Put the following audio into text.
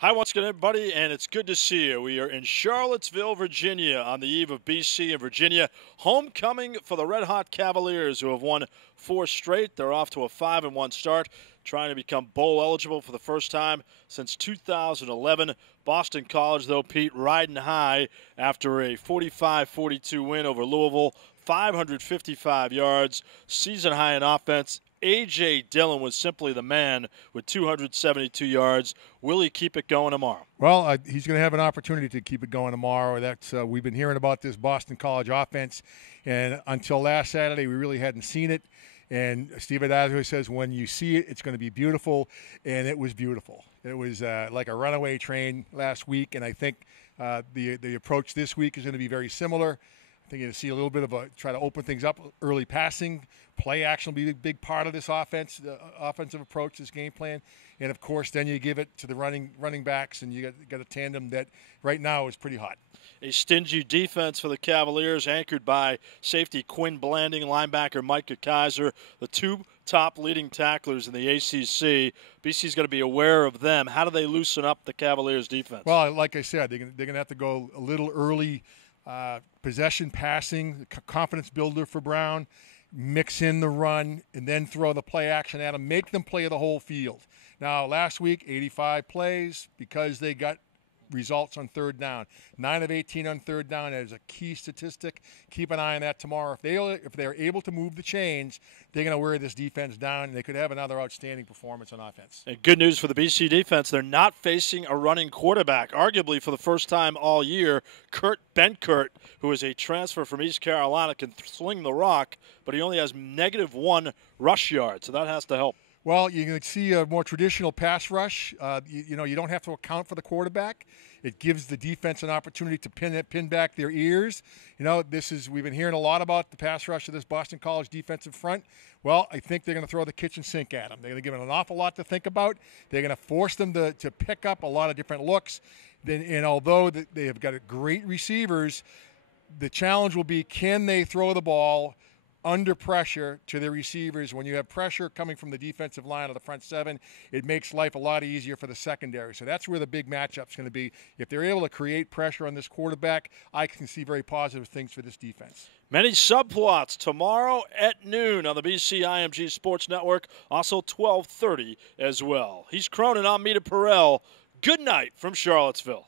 Hi, once again, everybody, and it's good to see you. We are in Charlottesville, Virginia, on the eve of BC and Virginia. Homecoming for the Red Hot Cavaliers, who have won 4 straight. They're off to a 5-1 start, trying to become bowl eligible for the first time since 2011. Boston College, though, Pete, riding high after a 45-42 win over Louisville, 555 yards, season high in offense. A.J. Dillon was simply the man with 272 yards. Will he keep it going tomorrow? Well, he's going to have an opportunity to keep it going tomorrow. That's we've been hearing about this Boston College offense, and until last Saturday, we really hadn't seen it. And Steve Adazio says when you see it, it's going to be beautiful, and it was beautiful. It was like a runaway train last week, and I think the approach this week is going to be very similar. I think you're going to see a little bit of try to open things up, early passing, play action will be a big part of this offense, the offensive approach, this game plan. And, of course, then you give it to the running backs, and you got a tandem that right now is pretty hot. A stingy defense for the Cavaliers, anchored by safety Quinn Blanding, linebacker Micah Kaiser, the 2 top leading tacklers in the ACC. BC's going to be aware of them. How do they loosen up the Cavaliers' defense? Well, like I said, they're going to have to go a little early. Possession passing, confidence builder for Brown, mix in the run, and then throw the play action at them. Make them play the whole field. Now, last week, 85 plays because they got results on third down. 9 of 18 on third down. That is a key statistic. Keep an eye on that tomorrow. If they're able to move the chains, they're going to wear this defense down, and they could have another outstanding performance on offense. And good news for the BC defense. They're not facing a running quarterback. Arguably for the first time all year, Kurt Benkert, who is a transfer from East Carolina, can sling the rock, but he only has -1 rush yard, so that has to help. Well, you can see a more traditional pass rush. You don't have to account for the quarterback. It gives the defense an opportunity to pin back their ears. We've been hearing a lot about the pass rush of this Boston College defensive front. Well, I think they're going to throw the kitchen sink at them. They're going to give them an awful lot to think about. They're going to force them to pick up a lot of different looks. And although they have got great receivers, the challenge will be, can they throw the ball under pressure to the receivers? When you have pressure coming from the defensive line of the front 7, it makes life a lot easier for the secondary. So that's where the big matchup's going to be. If they're able to create pressure on this quarterback, I can see very positive things for this defense. Many subplots tomorrow at noon on the BC IMG Sports Network, also 12:30 as well. He's Cronan, I'm Meterparel. Good night from Charlottesville.